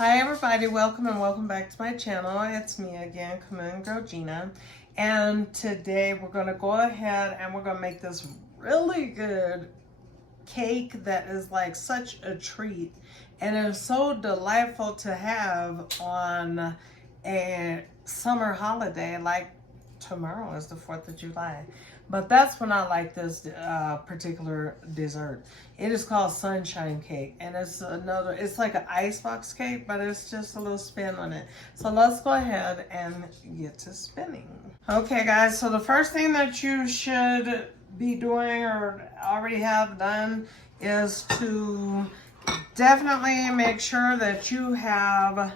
Hi everybody, welcome and welcome back to my channel. It's me again, Commune Girl Gina. And today we're going to go ahead and we're going to make this really good cake that is like such a treat. And it's so delightful to have on a summer holiday like tomorrow is the 4th of July. But that's when I like this particular dessert. It is called Sunshine Cake, and it's like an icebox cake, but it's just a little spin on it. So let's go ahead and get to spinning. Okay guys, so the first thing that you should be doing or already have done is to definitely make sure that you have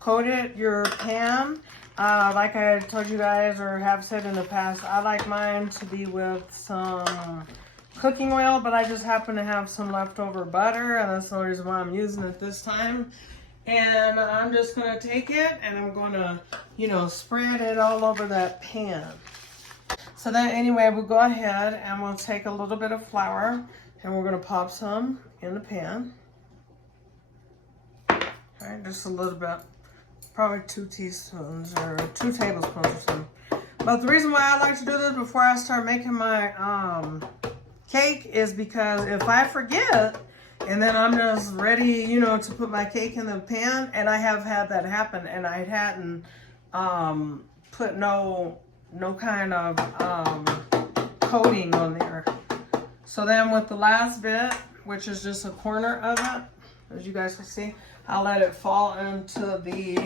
coated your pan. Like I told you guys or have said in the past, I like mine to be with some cooking oil, but I just happen to have some leftover butter, and that's the only reason why I'm using it this time. And I'm just going to take it and I'm going to, spread it all over that pan. So then anyway, we'll go ahead and we'll take a little bit of flour and we're going to pop some in the pan. All right, just a little bit. Probably 2 teaspoons or 2 tablespoons or something. But the reason why I like to do this before I start making my cake is because if I forget and then I'm just ready, to put my cake in the pan, and I have had that happen, and I hadn't put no kind of coating on there. So then with the last bit, which is just a corner of it, as you guys can see, I'll let it fall into the,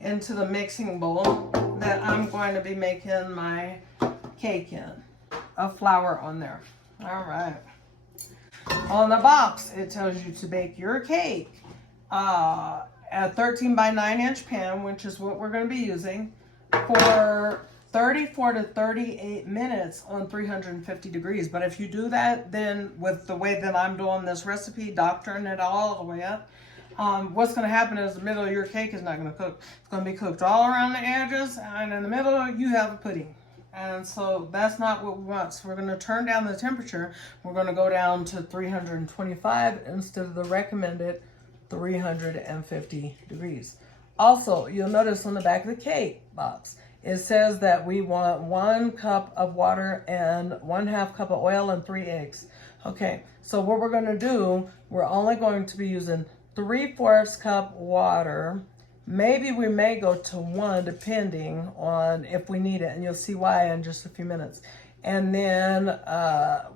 into the mixing bowl that I'm going to be making my cake in. Of flour on there. All right. On the box, it tells you to bake your cake at a 13 by 9 inch pan, which is what we're going to be using, for 34 to 38 minutes on 350 degrees. But if you do that, then with the way that I'm doing this recipe, doctoring it all the way up, what's going to happen is the middle of your cake is not going to cook. It's going to be cooked all around the edges, and in the middle you have a pudding. And so that's not what we want. So we're going to turn down the temperature. We're going to go down to 325 instead of the recommended 350 degrees. Also, you'll notice on the back of the cake box, it says that we want 1 cup of water and 1/2 cup of oil and 3 eggs. Okay, so what we're going to do, we're only going to be using 3/4 cup water. Maybe we may go to 1 depending on if we need it, and you'll see why in just a few minutes. And then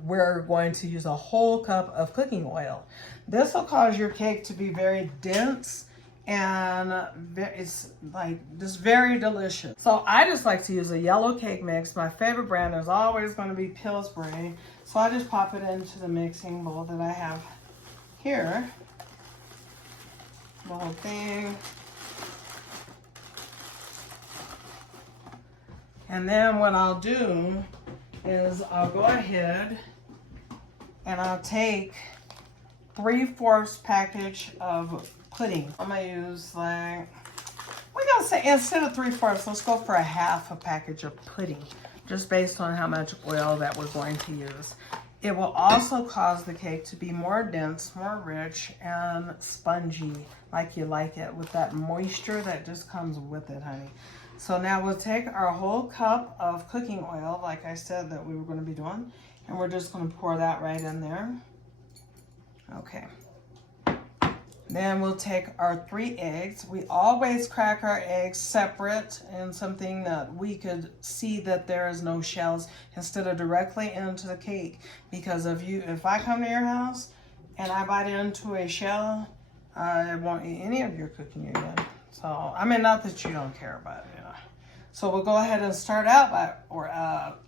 we're going to use a whole cup of cooking oil. This will cause your cake to be very dense, and it's like just very delicious. So I just like to use a yellow cake mix. My favorite brand is always going to be Pillsbury. So I just pop it into the mixing bowl that I have here. The whole thing. And then what I'll do is I'll go ahead and I'll take 3/4 package of pudding. I'm gonna use we're gonna say instead of 3/4, let's go for 1/2 a package of pudding, just based on how much oil that we're going to use. It will also cause the cake to be more dense, more rich, and spongy, like you like it, with that moisture that just comes with it, honey. So now we'll take our whole cup of cooking oil, like I said that we were going to be doing, and we're just going to pour that right in there. Okay. Then we'll take our 3 eggs. We always crack our eggs separate in something that we could see that there is no shells instead of directly into the cake. Because if I come to your house and I bite into a shell, I won't eat any of your cooking again. So, I mean, not that you don't care, but, So we'll go ahead and start out by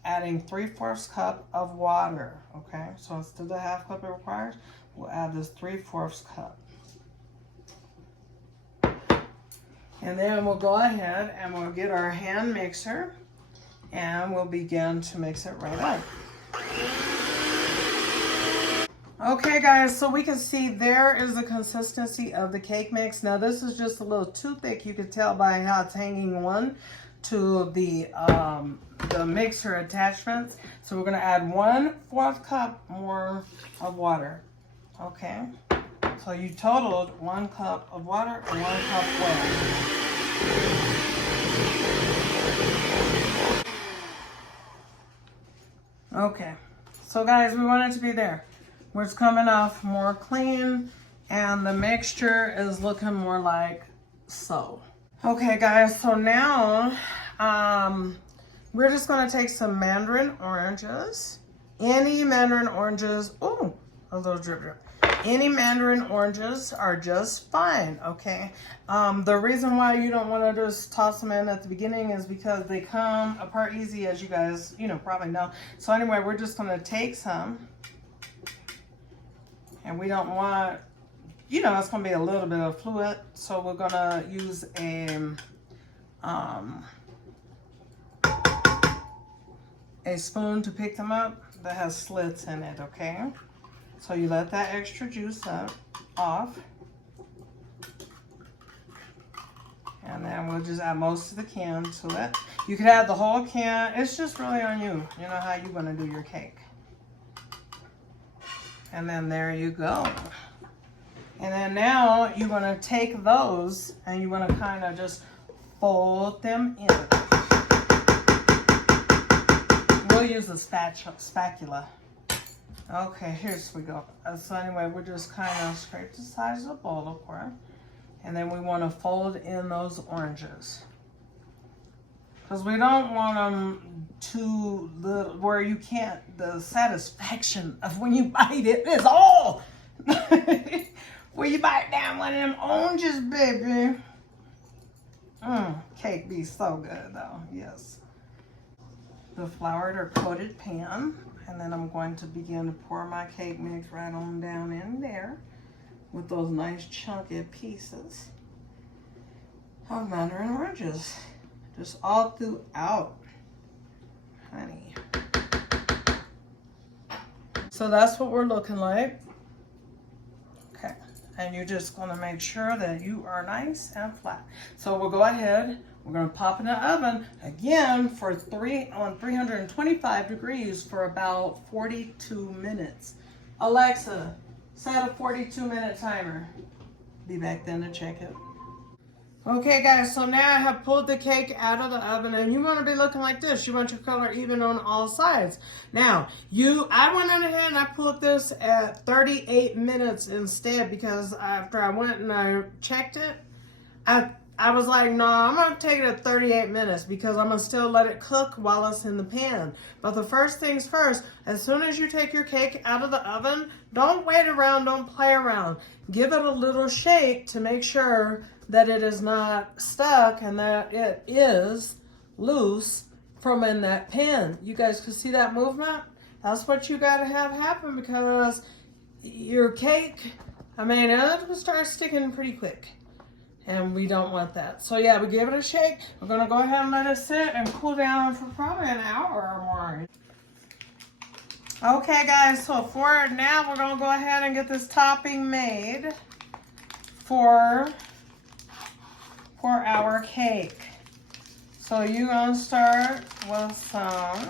adding 3/4 cup of water, okay? So instead of the 1/2 cup it requires, we'll add this 3/4 cup. And then we'll go ahead and we'll get our hand mixer and we'll begin to mix it right up. Okay guys, so we can see there is the consistency of the cake mix. Now this is just a little too thick. You can tell by how it's hanging on to the mixer attachments. So we're going to add 1/4 cup more of water. Okay. So you totaled 1 cup of water and 1 cup oil. Okay. So guys, we want it to be there, where it's coming off more clean and the mixture is looking more like so. Okay guys, so now we're just gonna take some mandarin oranges. Any mandarin oranges, oh, a little drip drip. Any mandarin oranges are just fine, okay? The reason why you don't want to just toss them in at the beginning is because they come apart easy, as you guys, probably know. So anyway, we're just going to take some. And we don't want, it's going to be a little bit of fluid. So we're going to use a spoon to pick them up that has slits in it, okay? So you let that extra juice off. And then we'll just add most of the can to it. You could add the whole can. It's just really on you. You know how you're gonna do your cake. And then there you go. And then now you're gonna take those and you're gonna kind of just fold them in. We'll use a spatula. Okay, here's we go. So anyway, we're just kind of scrape the sides of the bowl, of course. And then we want to fold in those oranges. Because we don't want them too little, where you can't, the satisfaction of when you bite it is all. When you bite down one of them oranges, baby. Cake be so good though, yes. The floured or coated pan. And then I'm going to begin to pour my cake mix right on down in there with those nice chunky pieces of mandarin oranges. Just all throughout, honey. So that's what we're looking like. Okay, and you're just gonna make sure that you are nice and flat. So we'll go ahead. We're going to pop in the oven again for 325 degrees for about 42 minutes. Alexa, set a 42-minute timer. Be back then to check it. Okay guys, so now I have pulled the cake out of the oven and you want to be looking like this. You want your color even on all sides. Now, I went on ahead and I put this at 38 minutes instead because after I went and I checked it, I was like, no, I'm going to take it at 38 minutes because I'm going to still let it cook while it's in the pan. But the first things first, as soon as you take your cake out of the oven, don't wait around, don't play around. Give it a little shake to make sure that it is not stuck and that it is loose from in that pan. You guys can see that movement? That's what you got to have happen because your cake, it will start sticking pretty quick. And we don't want that. So yeah, we give it a shake. We're gonna go ahead and let it sit and cool down for probably an hour or more. Okay guys, so for now, we're gonna go ahead and get this topping made for our cake. So you're gonna start with a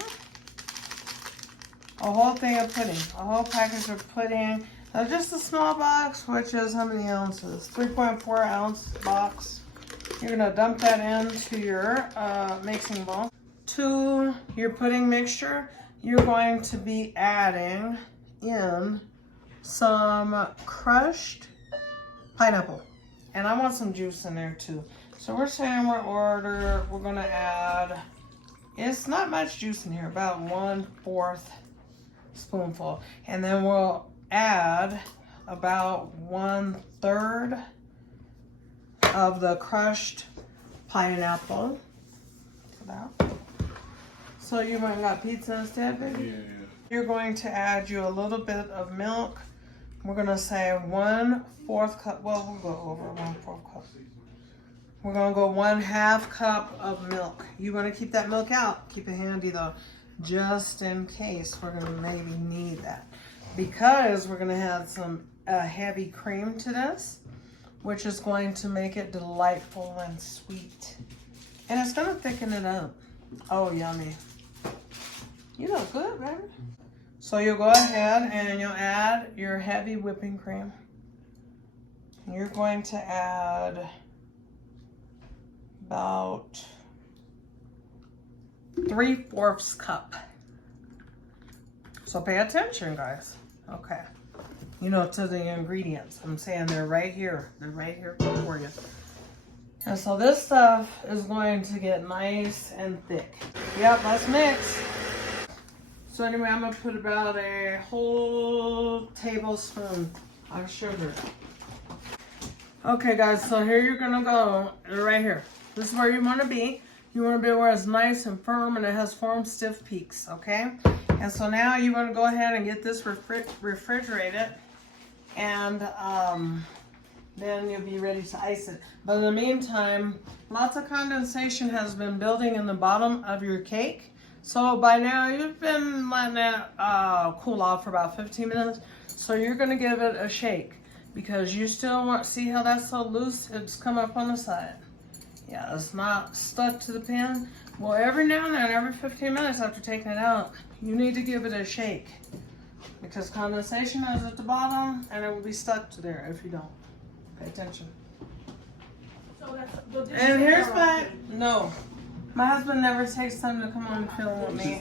whole thing of pudding, a whole package of pudding. Just a small box, which is how many ounces? 3.4 ounce box. You're gonna dump that into your mixing bowl. To your pudding mixture, you're going to be adding in some crushed pineapple. And I want some juice in there too. So we're saying we're gonna add, it's not much juice in here, about 1/4 spoonful. And then we'll add about 1/3 of the crushed pineapple. So you might got pizza instead, baby? Yeah. You're going to add you a little bit of milk. We're gonna say 1/4 cup. Well, we'll go over 1/4 cup. We're gonna go 1/2 cup of milk. You wanna keep that milk out. Keep it handy though, just in case we're gonna maybe need that. Because we're going to add some heavy cream to this, which is going to make it delightful and sweet. And it's going to thicken it up. Oh, yummy. You look good, baby. So you'll go ahead and you'll add your heavy whipping cream. You're going to add about 3/4 cup. So pay attention, guys. Okay. You know, to the ingredients. I'm saying they're right here. They're right here for you. And so this stuff is going to get nice and thick. Yep, let's mix. So anyway, I'm going to put about a whole tablespoon of sugar. Okay, guys, so here you're going to go right here. This is where you want to be. You want to be where it's nice and firm and it has firm, stiff peaks, okay? And so now you're going to go ahead and get this refrigerated. And then you'll be ready to ice it. But in the meantime, lots of condensation has been building in the bottom of your cake. So by now you've been letting it cool off for about 15 minutes. So you're gonna give it a shake because you still want, see how that's so loose? It's come up on the side. Yeah, it's not stuck to the pan. Well, every now and then, every 15 minutes after taking it out, you need to give it a shake. Because condensation is at the bottom and it will be stuck to there if you don't. Pay attention. So that's, and here's no. My husband never takes time to come on and film with me.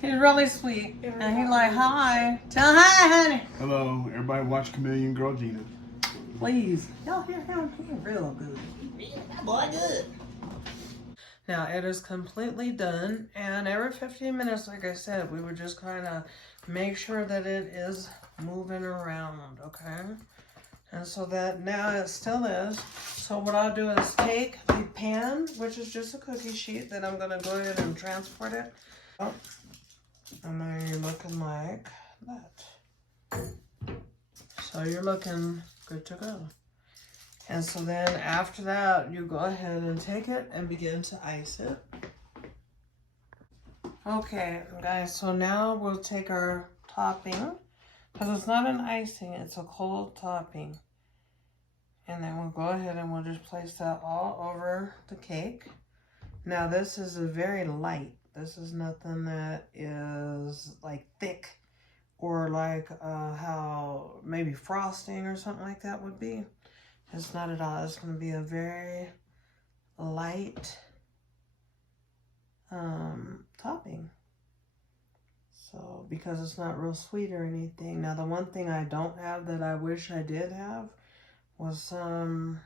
He's really sweet. And he's like, hi. Tell hi, honey. Hello, everybody watch Chameleon Girl Gina. Please. Y'all hear him? He's real good. That boy good. Now it is completely done. And every 15 minutes, like I said, we would just kind of make sure that it is moving around, okay? And so that now it still is. So what I'll do is take the pan, which is just a cookie sheet, that I'm gonna go ahead and transport it. Oh, and then you're looking like that. So you're looking good to go. And so then after that, you go ahead and take it and begin to ice it. Okay, guys, so now we'll take our topping, because it's not an icing, it's a cold topping. And then we'll go ahead and we'll just place that all over the cake. Now this is a very light. This is nothing that is like thick or like how maybe frosting or something like that would be. It's not at all. It's going to be a very light topping. So, because it's not real sweet or anything. Now, the one thing I don't have that I wish I did have was some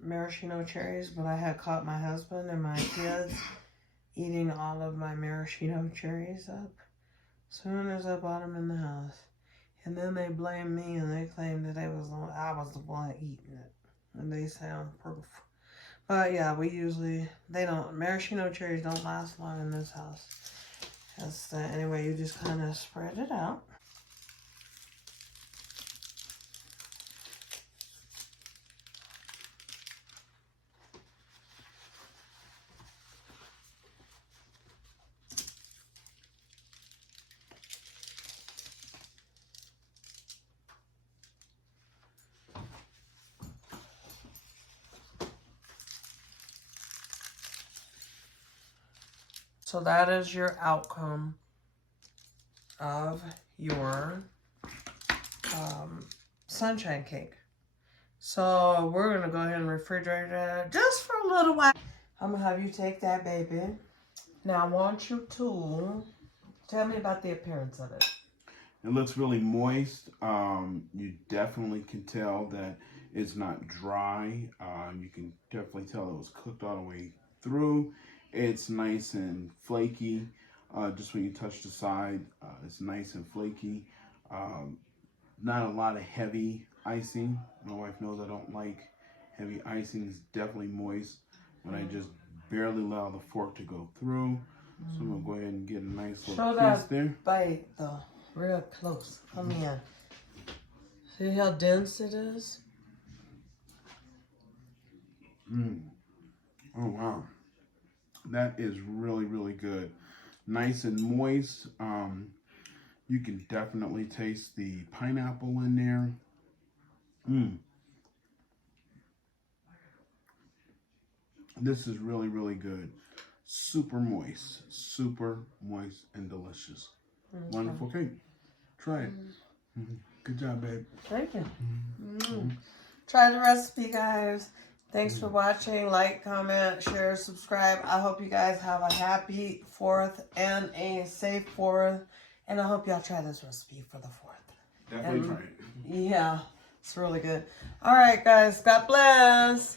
maraschino cherries, but I had caught my husband and my kids eating all of my maraschino cherries up as soon as I bought them in the house. And then they blamed me and they claimed that I was the one eating it. And they sound proof. But yeah, maraschino cherries don't last long in this house. Anyway, you just kind of spread it out. So that is your outcome of your sunshine cake. So we're going to go ahead and refrigerate it just for a little while. I'm going to have you take that, baby. Now I want you to tell me about the appearance of it. It looks really moist. You definitely can tell that it's not dry. You can definitely tell it was cooked all the way through. It's nice and flaky. Just when you touch the side, it's nice and flaky. Not a lot of heavy icing. My wife knows I don't like heavy icing. It's definitely moist, but I just barely allow the fork to go through. So I'm gonna go ahead and get a nice little piece there. Bite though, real close. Come in. See how dense it is? Oh wow. That is really, really good. Nice and moist. You can definitely taste the pineapple in there. This is really, really good. super moist and delicious. Wonderful cake. Try it. Good job, babe. Thank you. Try the recipe, guys. Thanks for watching. Like, comment, share, subscribe. I hope you guys have a happy 4th and a safe 4th. And I hope y'all try this recipe for the 4th. Definitely try it. Yeah, it's really good. All right, guys. God bless.